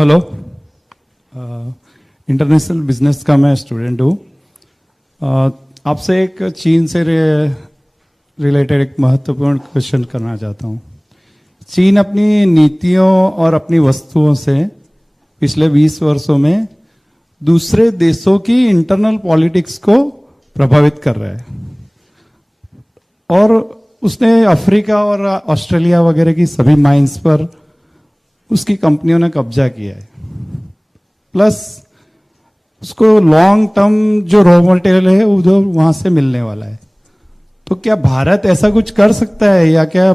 Hello, international business का मैं student हूँ। आपसे एक चीन से रिलेटेड एक महत्वपूर्ण क्वेश्चन करना चाहता हूँ। चीन अपनी नीतियों और अपनी वस्तुओं से पिछले 20 वर्षों में दूसरे देशों की इंटरनल पॉलिटिक्स को प्रभावित कर रहा है और उसने अफ्रीका और ऑस्ट्रेलिया वगैरह की सभी माइंस पर उसकी कंपनियों ने कब्जा किया है। प्लस उसको लॉन्ग टर्म जो रॉ मटेरियल है वो वहां से मिलने वाला है। तो क्या भारत ऐसा कुछ कर सकता है या क्या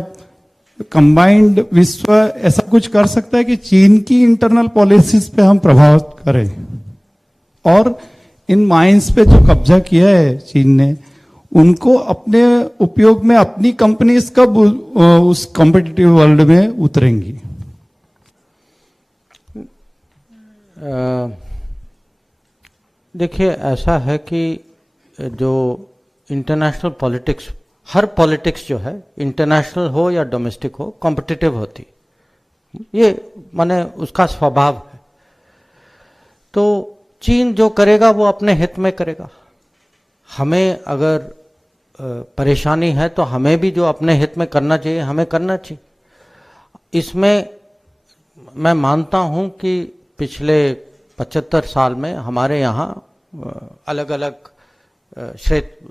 कंबाइंड विश्व ऐसा कुछ कर सकता है कि चीन की इंटरनल पॉलिसीज पे हम प्रभाव करें और इन माइंस पे जो कब्जा किया है चीन ने उनको अपने उपयोग में अपनी कंपनीज कब उस कॉम्पिटिटिव वर्ल्ड में उतरेंगी? देखिए, ऐसा है कि जो इंटरनेशनल पॉलिटिक्स, हर पॉलिटिक्स जो है इंटरनेशनल हो या डोमेस्टिक हो, कॉम्पिटिटिव होती, ये माने उसका स्वभाव है। तो चीन जो करेगा वो अपने हित में करेगा। हमें अगर परेशानी है तो हमें भी जो अपने हित में करना चाहिए हमें करना चाहिए। इसमें मैं मानता हूं कि पिछले 75 साल में हमारे यहाँ अलग अलग क्षेत्र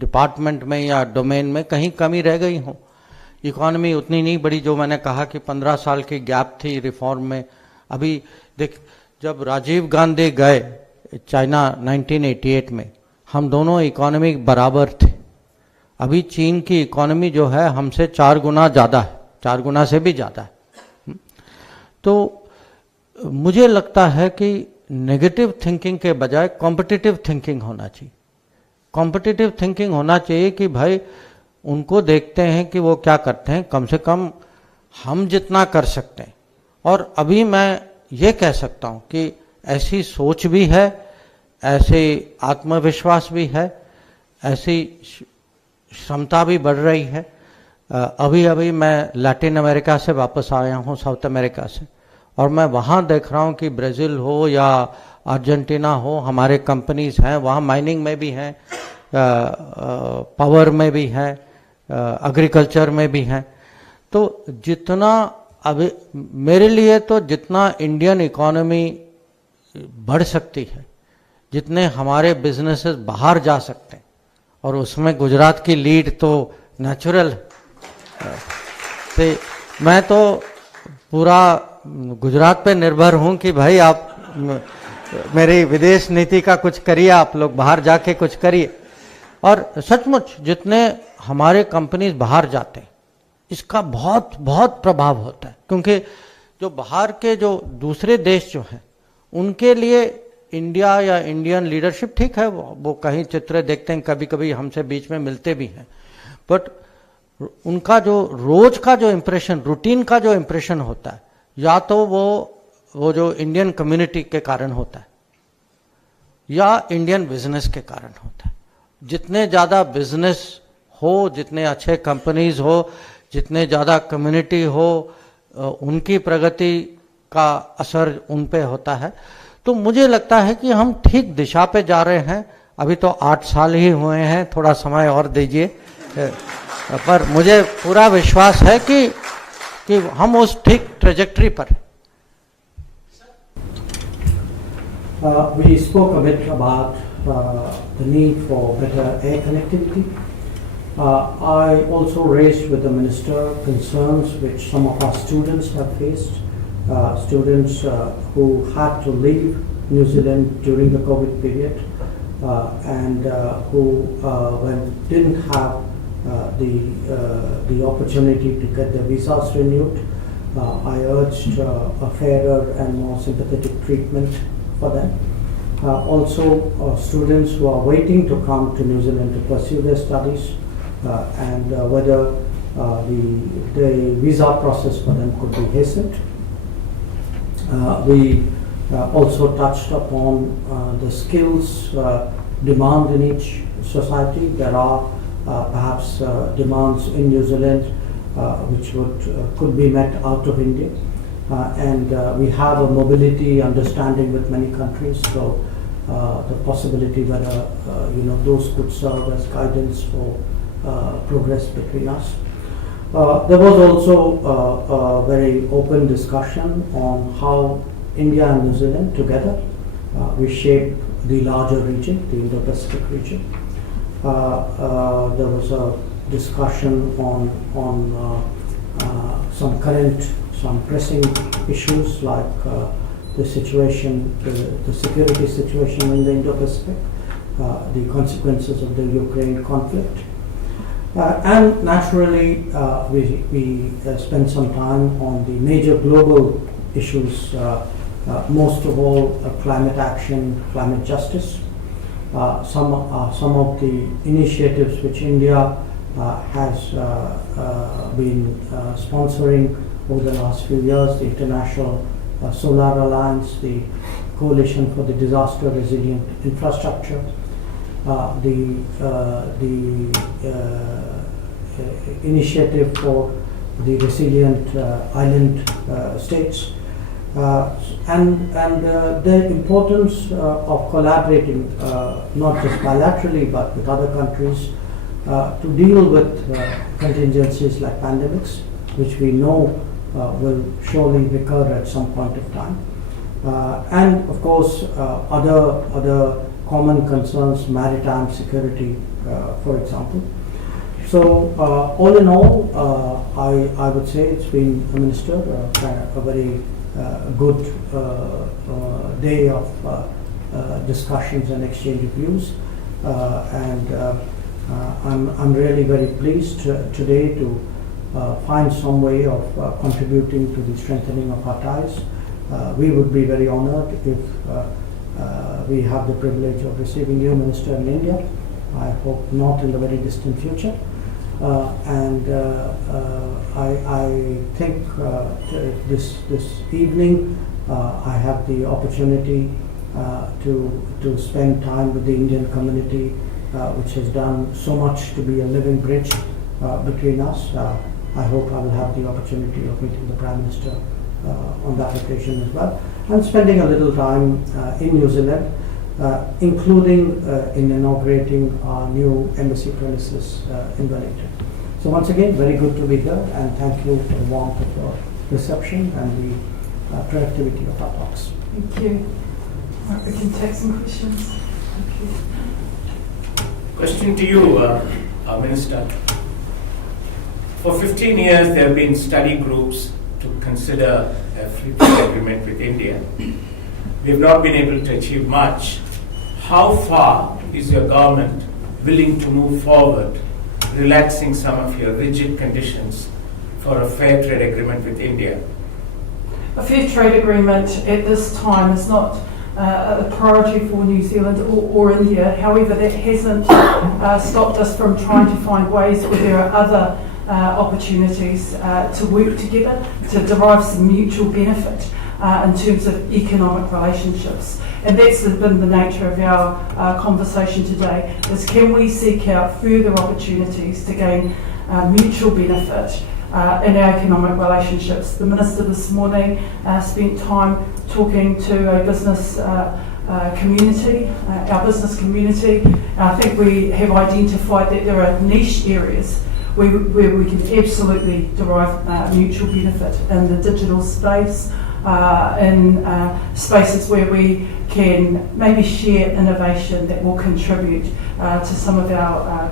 डिपार्टमेंट में या डोमेन में कहीं कमी रह गई हो। इकॉनमी उतनी नहीं बढ़ी जो मैंने कहा कि 15 साल की गैप थी रिफॉर्म में। अभी देख, जब राजीव गांधी गए चाइना 1988 में, हम दोनों इकॉनमी बराबर थे। अभी चीन की इकॉनमी जो है हमसे 4 गुना ज़्यादा है, 4 गुना से भी ज़्यादा है। तो मुझे लगता है कि नेगेटिव थिंकिंग के बजाय कॉम्पिटिटिव थिंकिंग होना चाहिए। कॉम्पिटिटिव थिंकिंग होना चाहिए कि भाई उनको देखते हैं कि वो क्या करते हैं, कम से कम हम जितना कर सकते हैं। और अभी मैं ये कह सकता हूँ कि ऐसी सोच भी है, ऐसे आत्मविश्वास भी है, ऐसी क्षमता भी बढ़ रही है। अभी अभी मैं लैटिन अमेरिका से वापस आया हूँ, साउथ अमेरिका से, और मैं वहाँ देख रहा हूँ कि ब्राज़ील हो या अर्जेंटीना हो, हमारे कंपनीज हैं वहाँ, माइनिंग में भी हैं, पावर में भी हैं, एग्रीकल्चर में भी हैं। तो जितना अभी मेरे लिए तो जितना इंडियन इकॉनमी बढ़ सकती है, जितने हमारे बिजनेसेस बाहर जा सकते हैं, और उसमें गुजरात की लीड तो नेचुरल है। मैं तो पूरा गुजरात पे निर्भर हूँ कि भाई आप मेरी विदेश नीति का कुछ करिए, आप लोग बाहर जाके कुछ करिए। और सचमुच जितने हमारे कंपनीज बाहर जाते हैं इसका बहुत बहुत प्रभाव होता है, क्योंकि जो बाहर के जो दूसरे देश जो हैं उनके लिए इंडिया या इंडियन लीडरशिप ठीक है, वो कहीं चित्र देखते हैं, कभी कभी हमसे बीच में मिलते भी हैं, बट उनका जो रोज का जो इम्प्रेशन, रूटीन का जो इम्प्रेशन होता है, या तो वो जो इंडियन कम्युनिटी के कारण होता है या इंडियन बिजनेस के कारण होता है। जितने ज़्यादा बिजनेस हो, जितने अच्छे कंपनीज हो, जितने ज़्यादा कम्युनिटी हो, उनकी प्रगति का असर उन पे होता है। तो मुझे लगता है कि हम ठीक दिशा पे जा रहे हैं। अभी तो 8 साल ही हुए हैं, थोड़ा समय और दीजिए, पर मुझे पूरा विश्वास है कि हम उस ठीक ट्रेजेक्ट्री पर। We spoke a bit about the need for better air connectivity. I also raised with the Minister concerns which some of our students have faced, students who had to leave New Zealand during the COVID period and who didn't have the opportunity to get their visas renewed. I urged a fairer and more sympathetic treatment for them. Also, students who are waiting to come to New Zealand to pursue their studies and whether the visa process for them could be hastened. We also touched upon the skills demand in each society. There are perhaps demands in New Zealand which could be met out of India. and we have a mobility understanding with many countries. So the possibility that those could serve as guidance for progress between us. There was also a very open discussion on how India and New Zealand together we shape the larger region, the Indo-Pacific region. There was a discussion on some pressing issues like the situation, the security situation in the Indo-Pacific, the consequences of the Ukraine conflict. And naturally, we spent some time on the major global issues, most of all climate action, climate justice. Some of the initiatives which India has been sponsoring over the last few years, the International Solar Alliance, the Coalition for the Disaster Resilient Infrastructure, the initiative for the resilient island states, and the importance of collaborating not just bilaterally but with other countries to deal with contingencies like pandemics, which we know will surely recur at some point of time, and of course other common concerns, maritime security, for example. So all in all, I would say it's been, Minister, a very good day of discussions and exchange of views, and I'm really very pleased today to find some way of contributing to the strengthening of our ties. We would be very honored if we have the privilege of receiving you, Minister, in India. I hope not in the very distant future. And I think this evening I have the opportunity to spend time with the Indian community, which has done so much to be a living bridge between us. I hope I will have the opportunity of meeting the Prime Minister on that occasion as well, and spending a little time in New Zealand, including in inaugurating our new embassy premises in Wellington. So once again, very good to be here, and thank you for the warmth of your reception and the productivity of our talks. Thank you. Right, we can take some questions. Thank you. Question to you, Minister. For 15 years, there have been study groups to consider a free trade agreement with India. We have not been able to achieve much. How far is your government willing to move forward, relaxing some of your rigid conditions for a fair trade agreement with India? A fair trade agreement at this time is not a priority for New Zealand or India. However, that hasn't stopped us from trying to find ways where there are other opportunities to work together to derive some mutual benefit in terms of economic relationships. And that's been the nature of our conversation today, is can we seek out further opportunities to gain mutual benefit in our economic relationships. The Minister this morning spent time talking to a business community, our business community. I think we have identified that there are niche areas where we can absolutely derive mutual benefit in the digital space, in spaces where we can maybe share innovation that will contribute to some of our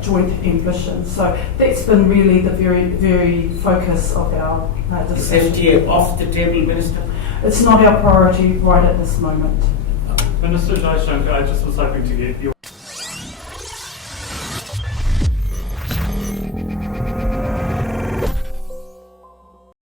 joint ambitions. So that's been really the very focus of our discussion. Is FTA off the table, Minister? It's not our priority right at this moment. Minister Jaishankar, I just was hoping to get your